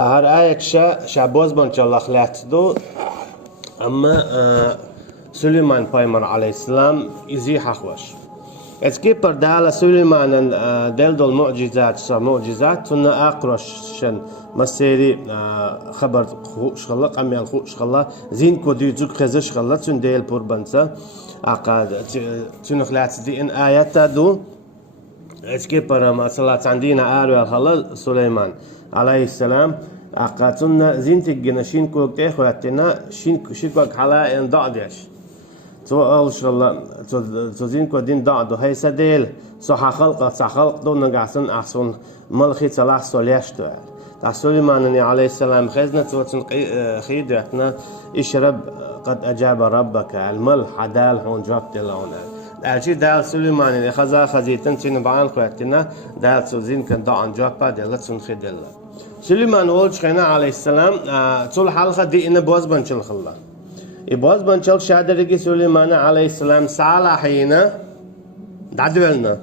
هر آية شا باز بانشالله خلات دو أما سليمان بايمر عليه السلام يزي حخوش اسكي بردال سليمان دل دول معجزات تنا أقرش شن مسيري خبر شغله قميل شغله زين كودي زوج خزش شغله تن ديل بوربانسا عقاد تنخلات دي إن آيات دو اسكي بر مثلا عندنا آريال خلا سليمان عليه السلام عقاتنا زين تجنا شين كوك تخواتنا شين كوك حلا إن ضعدش تو أول شغله تو زين كودين ضعدو هاي سديل صح خلق دون نجاسن أحسن ملخي صلاح سوليشتو سليمان عليه السلام خزنة توتن خيدتنا اشرب قد أجاب ربك المل حدال هون جابت لونه الشيء دال سليمان اللي خزيتن تين بعان قوتنا دال سوزين كان ضاعن جابا دلتن خدلا سليمان ولش خنا عليه السلام طول حلقة دي إن باز بنشل خلا باز بنشل شادرجي سليمان عليه السلام سالا حينا دعدولنا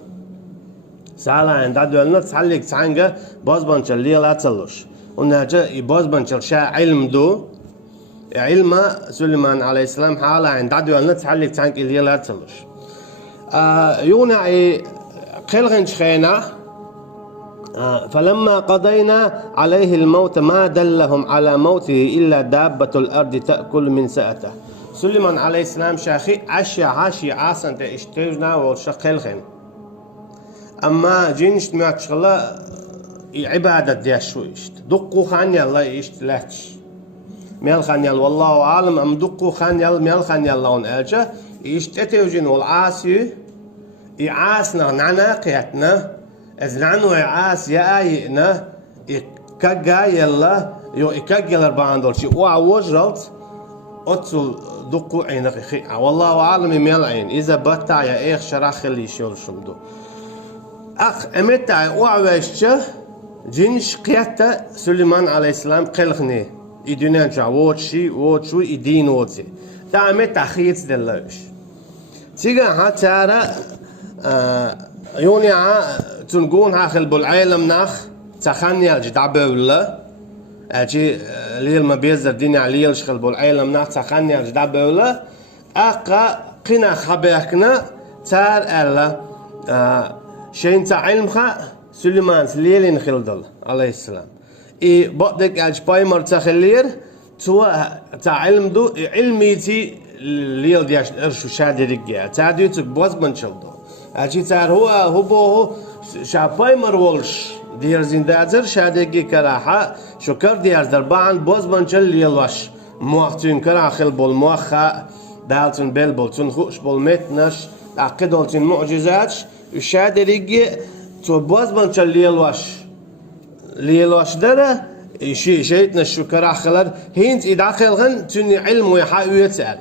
سالا عند دعدولنا تحلق تعنجة باز بنشل ليه لا تلوش ونهجة باز بنشل شا علم دو علم سليمان عليه السلام حالا عند دعدولنا تحلق تعنجة ليه لا تلوش يونا قلغن شخينا فلما قضينا عليه الموت ما دلهم على موته إلا دابة الأرض تأكل من سأته سليمان عليه السلام شاخي عاشي عاصن تشترنا والشقلغن أما جينش تمات شغلة عبادة ديش شويشت دقو خاني الله يشتلاتش ميل خاني والله عالم أم دقو خاني ميل خاني الله ونأجه يشتتوجين والعاسي يعاسنا نعنا قياتنا إذ نعنو يعاس يأينا يكجا يلا يو يكجا الأربعان دول شيء وعوجرت أتصل دقو عينك خي والله عالم ميل عين إذا بتاع يا إيش شرح اللي شيل شمدو أخ أمتى وعويشة جينش قيادة سليمان عليه السلام قلقني يدينان شا ووتشو يدين ووتي تا أمتى خيط دلوش تيجا هاتارا يوني تنقون هاخل بالعالم ناخ تخني الجدابولة أجي ليل ما بيزر ديني عليل شخل بالعالم ناخ تخني الجدابولة أقا قنا خبركنا تار ألا شين تعلمها سليمان ليلين خلدل عليه السلام بعدك أجباي مرتخلير تو تعلم دو علميتي ليل دياش إرشو شادي رجع تعديتك بوز بنشلدو أجي تار هو بوه شاباي مرولش دير زندازر شادي كراحة شكر ديار دربان بوز بنشل ليل واش موقتين كراخل بول موخا دالتن بيل بولتن خوش بول متنش عقدولتن معجزات شادي رجع تو بوز بنشل ليل واش دره شيء الشكر أخلر هينت إدخل غن تني علم ويحاول يسأل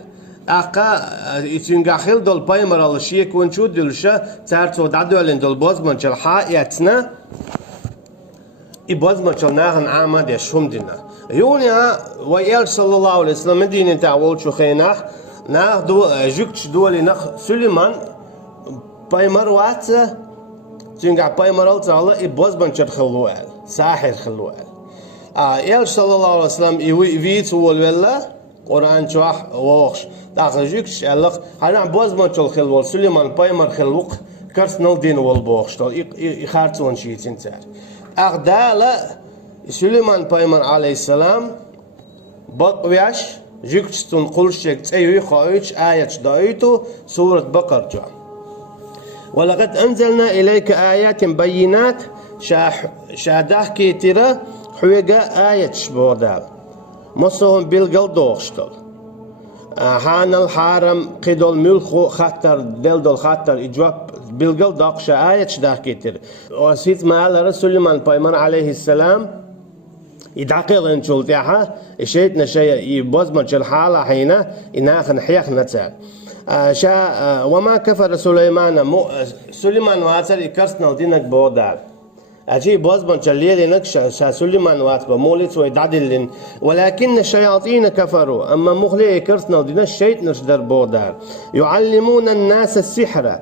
أقا يتنقل دول بايمر الله شيء ونشود دلشة تعرفوا دعوة دول باز منشل حياتنا يباز منشل ناهن عامد يشهم دينا يونيا ويال صلى الله عليه وسلم مدينة تعول شو خينا ناه دو جوكش دولي نخ سليمان بايمر وات تنقع بايمر الله تعالى يباز منشل خلوال ساحر خلوال يال صلى الله عليه وسلم يفيت ولا قرآن شوح ووخش داخل الله هنا باز ما تشل خلوال سليمان بايمر خلوق كرسنال دين والبوخش يخارتون شيء تنتار أغدالا سليمان بايمر عليه السلام بقوياش جيكش تنقل شيء تأيوي خايش آية دايتو سورة بقر جام ولقد أنزلنا إليك آيات بينات شاده كيترا حويقا آية شبودال مصهم بالقل دوغشتل حان الحارم قدول ملخو خطر دل خطر إجواب بالقل داقش آية شده كتير وسيت مال سليمان بايمر عليه السلام يدعقل انشول تيحا شيتنا شيء يبوز مجل حالة حينا إناخن حيخ نتال وما كفر سليمان واتر يكرسنا دينك بودال أجي باز بنشليه لنك سليمان واتبا مولت ويدعدلن ولكن الشياطين كفروا أما مخلي كرسنا ودينا الشيط نشدر بودار يعلمون الناس السحر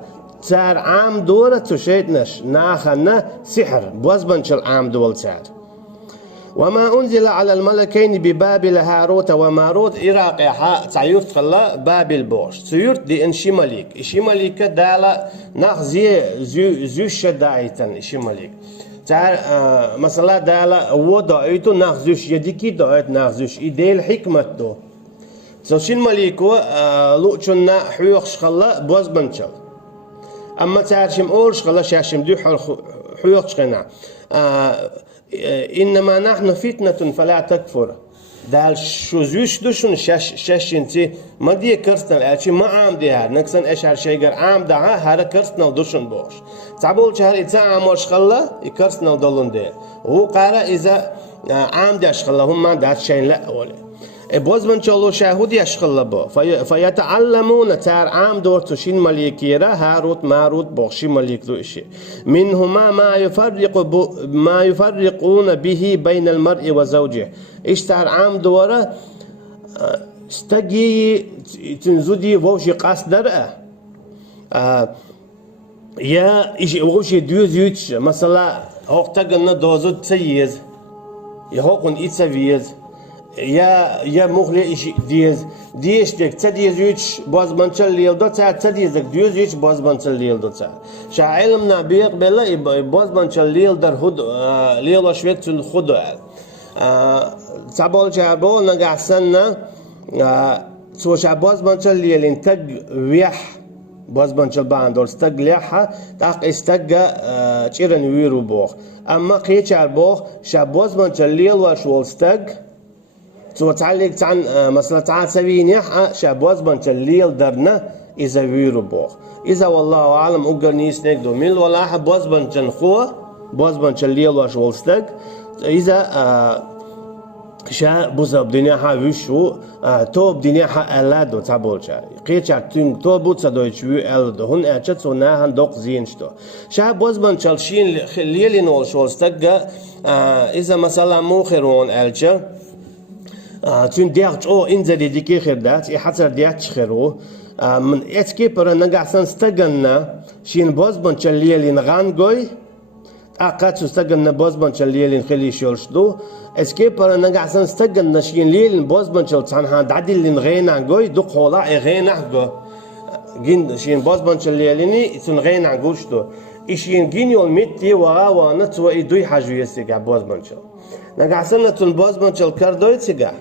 تار عام دورة شيط نش ناخنا سحر باز بنشل عام دول تار وما أنزل على الملكين ببابل هاروت وماروت إراقي ها تعيرت خلا بابل بوش تعيرت دي إن شماليك شماليك دالا نخزي زو شدايتن شماليك تعال مثلا دالا وضعيتو نخزوش يديكي دعيت نخزوش إيديل حكمتو سو شماليكو لوچنا حيوخش خلا بوز بنشل أما تعرشم أولش خلا شاشم دو حيوخش خنا إنما نحن فتنة فلا تكفر دال شو زوش دوشون شاشنتي ما دي كرستن الاشي ما عام ديها نكسن اشهر شيغر عام دها هذا كرستن دوشون بوش تعبول شهر إذا عاموش خلا يكرستن دولون دي هو قارا إذا عام داش خلا هم ما داش شيء لا ولا باز من شالو شاهد يشخل با فيتعلمون تار عام دور تشين مليكيرا هاروت ماروت بوشي مليك دوشي منهما ما يفرقون به بين المرء وزوجه ايش تار عام دورة استجي تنزدي ووشي قصدر يا ايش ووشي دوز يوتش مثلا هوقتقنا دوزو تسيز يهوقن إتسافيز يا مغلي إيش ديش تك تديز يوتش باز بنشل ليل دوتا تديزك ديوز يوتش باز بنشل ليل دوتا شا علمنا بيقبل باز بنشل ليل در خود ليل وشويت تن خود تعبول جابول نقعسنا سو شا باز بنشل ليل انتج ويح باز بنشل باندور استج ليحها تاق استج تشيرن ويرو بوخ اما قيتشار بوخ شا باز بنشل ليل وشول استج سو تعلق عن مثلا تعال سوين يح شابوز بنشليل درنا إذا ويرو بوخ إذا والله أعلم أقرنيس نقدو ميل ولا حبوز بنشن خو بوز بنشليل واش ولستك إذا شا بوز بدنيا ها وشو تو بدنيا ها ألادو تابولشا قيتشا تون تو بوتسا دويتش وي ألادو هن أشت سونا هن دوق زينشتو شا بوز بنشلشين ليلين والشولستك إذا مثلا موخرون ألشا تون دياغ أو إنزل ديكي خيردات حتى دياغ خيرو من إتكي برا نقعسن استغلنا شين باز بنشليلين غانغوي أقات استغلنا باز بنشليلين خلي شولشدو إتكي برا نقعسن استغلنا شين ليلين باز بنشل تانها دعدلين غينانغوي دوق هولا غينانغو جين شين باز بنشليليني تون غينانغوشدو إشين جينيول ميتي ورا وانا توا إدوي حاجوية سيجا باز بنشل نقعسن تون باز بنشل كردوي سيجا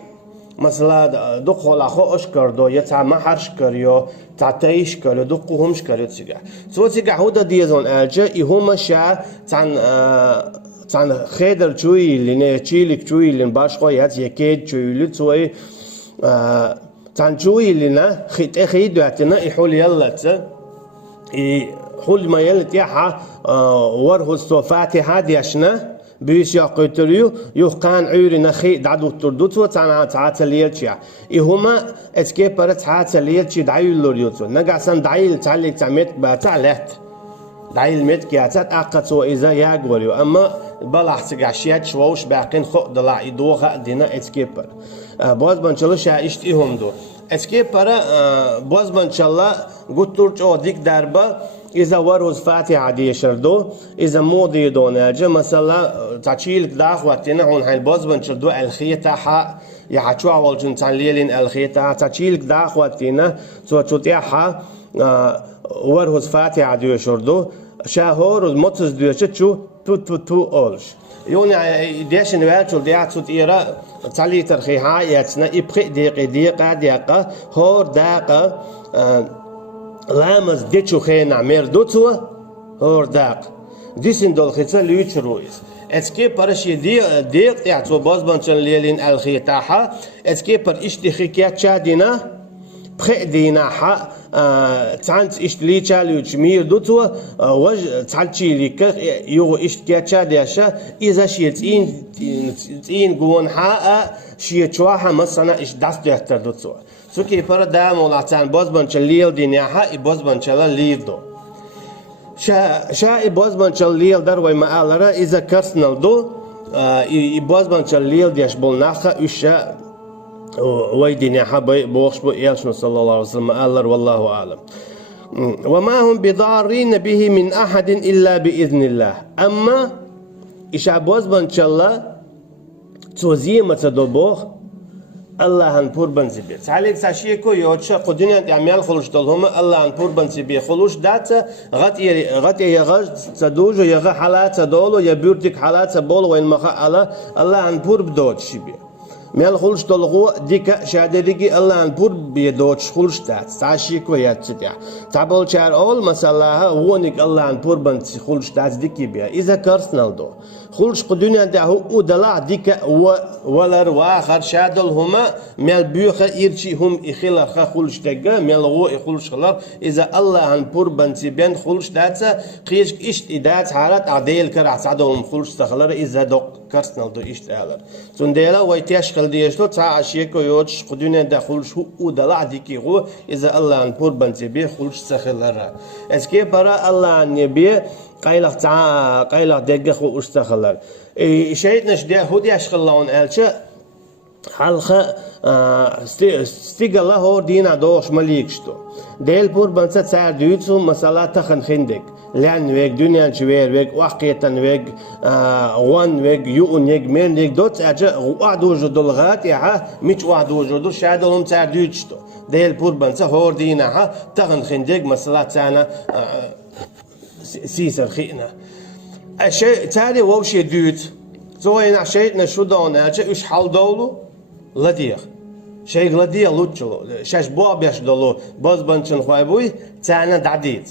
مثلا دو خلا خوش کردو یا تا محرش کریو تا تایش کریو دو قهمش کریو تیگه سو تیگه هودا دیزون الجا ایهما شا تان خیدر چوی لینه چیلیک چوی لین باش خویت یکید چوی لتوی تان چوی لینه خید وقتنا ایحول یلت حول ما يلت يحا وره الصفات هاديشنا بيش يقتريو يقان عيري نخي دعدو تردوت وتعنا تعاتليلشيا إهما اتكي برت تعاتليلشي دعيل لوريوتو نقعسن دعيل تعليك تعميت باتعلت دعيل ميت كياتات أقصو إذا ياغوريو أما بلح تقعشيات شووش باقين خو دلع إدوغا دينا اتكي بر باز بانشالو شايشت إهم دو اتكي بر باز بانشالله قطورج أو ديك داربا إذا وروز فاتحة دي شردو إذا مودي دوناجة مثلا تعشيلك داخواتنا هون هاي الباز بنشردو الخيطة حا يحشوا أول جنتان ليلين الخيطة تعشيلك داخواتنا توتيحا وروز فاتحة دي شردو شهور المتز دي شو تو أولش يوني ديش نوالشو ديات صوت إيرا تعلي ترخيها ياتنا إبقى دقيقة هور داقة لامز ديتشو خينا مير دوتوا هور داق ديسن دول خيتا ليوتشرويس اتكي برشي ديق يعتو باز بانشان ليلين الخيطاحة اتكي بر اشتي خيكيات شادينا بخيدينا حا تعنت اشتلي تشاليوش مير دوتوا وج تعالشي ليك يو اشتكيات شادياشا إذا شيتين قوان حا شيتشواها مثلا اش داست يحتر دوتوا سوكي برا دام ولاتان باز بانشال ليل دينياها باز بانشال ليل دو شا باز بانشال ليل در وي مقالرا إذا كرسنال دو باز بانشال ليل ديش بولناخا اشا وي دينياها بوخش بو إيالشنو صلى الله عليه وسلم مقالر والله أعلم وما هم بضارين به من أحد إلا بإذن الله أما إشا باز بانشال توزيمة تدبوخ الله هن پور بن زبير تعليق ساشيه كو يوتشا قدنيا تعمل خلوش دلهم الله هن پور بن زبير خلوش دات غت يغج تدوج يغ حالات دولو يبيرتك حالات بول وين مخ الله هن پور بدوت شبيه مال خلوش دلغو ديك شادديكي الله هن پور بيدوت خلوش دات ساشيه كو ياتشتيا تابول شار اول مساله هونيك الله هن پور بن خلوش دات ديكي بيا اذا كرسنال دو خلش قدنيا ده هو دلع ديك ولر واخر شادل هما مال بيوخا إرشي هم إخلا خلش تجا مال هو إخلش خلر إذا الله عن بور بنتبين خلش داتا قيش إشت إدات حالات عديل كرع سعدهم خلش تخلر إذا دق كرسنال دو إشت على تنديلا ويتيش خل ديشتو تاع شيكو يوتش قدنيا ده خلش هو دلع ديك هو إذا الله عن بور بنتبين خلش تخلر اسكي برا الله عن نبي قيلق قيلق دقة خو استخلر شيء نشده هودي أشخلون ألشة حلقة استيقظ هو دينا دوش مليكشتو ديل بور بنسة سعر ديوتسو مسألة تخن خندق لأن ويك دنيا شوير ويك واقعيتن ويك وان ويك يؤن ويك مين ويك دوت أجا واحد وجود الغات يها مش واحد وجود شادلهم سعر ديوتشتو ديل بور بنسة هو دينا ها تخن خندق مسألة تانا سيسر خينا الشيء تالي ووشي ديوت زوين عشيء نشو دون أجا إيش حال دولو لدير شيء لدير لوتشلو شاش بواب يشدلو باز بنشن خوايبوي تانا دعديت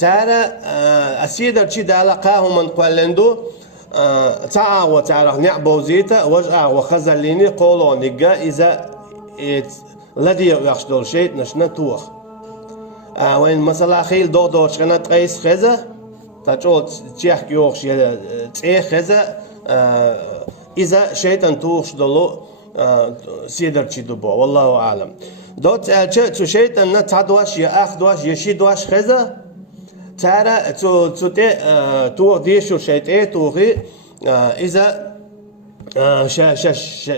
تانا أسيدر شي دالقاهم من قوالندو تعاو تعرف نعبو زيتا وجعا وخزليني قولو نقا إذا لدير يشدل شيء نشنا توخ وين مثلا خيل دو شغنا تقيس خزة تجول تشيخ يوخش تشيخ خزة إذا شيطان توخش دلو سيدر تشيدوبو والله أعلم دوت تو شيطان نتعدواش يا أخدواش يشيدواش خزة ترى تو ديشو شيطان توخي إذا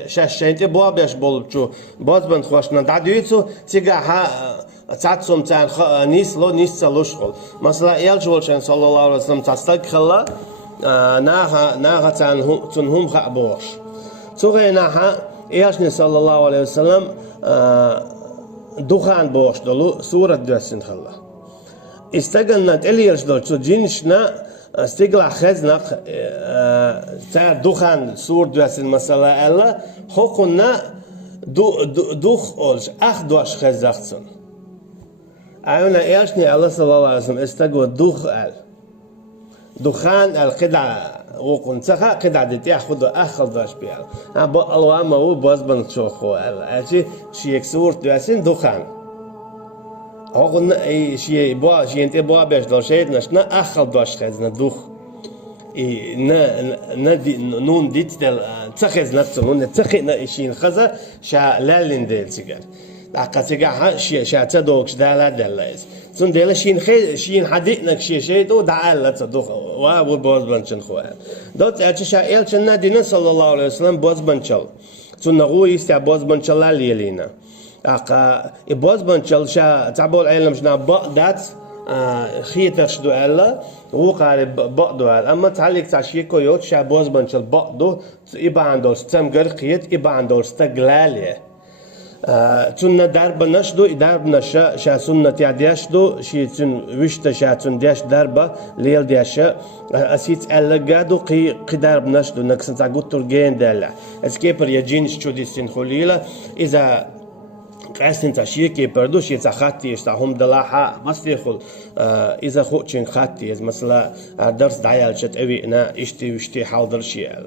شاش شيطان بوابش بولبشو باز بند خوشنا دعدويتو تيجا تعتصم تان نيس لو نيس تلوشخل مثلا يالجولشان صلى الله عليه وسلم تستق خلا ناها تنهم خبوش توغي ناها ياشني صلى الله عليه وسلم دخان بوش دلو سورة دوسين خلا استقلنا تليرش دول تو جينشنا استقلع خزنق تاع دخان سورة دوسين مثلا ألا حقنا دوخ أولش أخدوش خزاختن أنا إيشني الله صلى الله عليه وسلم استقوى دخان القدعة وقنتها قدعة دي أخذ أخذ داش بيال الله ما هو باز بنشوفه أشي شيء كسور دواسين دخان هقولنا أي شيء شيء أنت بيش دار شيء نشنا أخذ داش خزنا دخ نون ديت تخز نفسه نون تخنا إشين خزا شا لالين ديل سيجار عقتيجا شاتا دوكش دالا دلايز سون ديلا شين حديقنك شيء دو دعال تصدق وابو باز بنشن خوال دوت اتشا الشنا دين صلى الله عليه وسلم باز بنشل سون نغو يستع باز بنشل ليلينا اقا باز بنشل شا تعبول علم شنا بقدات خيتش دو الا هو قال بقدو اما تعليق تعشيكو يوت شا باز بنشل بقدو يبقى عنده ستم قرقيت يبقى عنده استقلاليه تون درب نشدو درب نشا شا سنة يعديشدو شي تون وشتا شا تون ديش دربا ليل ديشا اسيت ألا قادو قي درب نشدو نكسن تعقود ترجين دالا اسكيبر يجينش شو دي سين خليلة إذا قاسن تشيكي بردوش يتخطي يشتاهم دلاحة مستيخل إذا خوتشين خطي مثلا درس دعيال شت أوينا إشتي وشتي حاضر شيال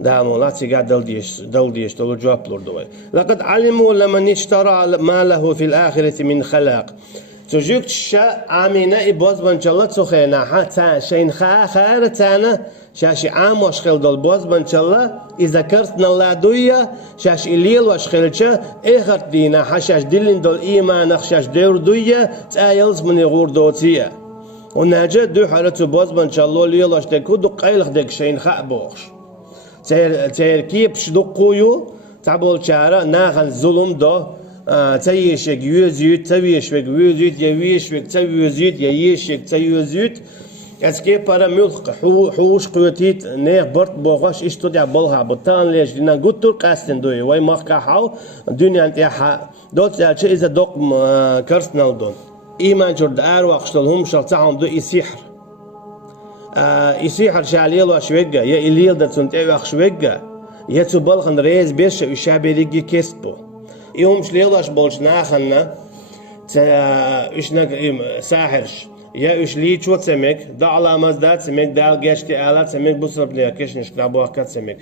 ده مولاتي قاعد دل ديش تلو جواب لردوي لقد علموا لمن اشترى ما له في الآخرة من خلاق تجوك شا عامينا إبوز بنشالله تخينا حتى شين خير تانا شاش عام واشخل دول بوز بنشالله إذا كرتنا الله دوية شاش إليل واشخلشا إخر دينا حشاش دلين دول إيمان شاش دور دوية تايلز من يغور دوتية ونجا دو حالة بوز بنشالله ليل واشتكو دو قيلخ دك شين خاء بوخش تير كيبش دو قويو تعبول شارع ناخل ظلم دو تيشك يوزيت تيشك يوزيت يويشك تيوزيت ييشك تيوزيت Es geht para milk, huus kuitit, nee, bort bogas, is tot ja bolha, botan lees, die na goed tur kasten doe, wij mag ka hou, dunia ja ha, dat is het dok kerst nou doen. Iemand jord arwach stelhum shaltahum do isihr. Isihr shalil wa shwegga, ja ilil dat sunt ewach shwegga. Je zu bolgen reis besje, u shabirigi kestbo. Iom shlilash bolch nachanna, اشنك ساحرش يا اش لي شو تسمك ده على مزداد سمك ده الجشتي آلات سمك بصرف ليا كيش نشكل ابوها كات سمك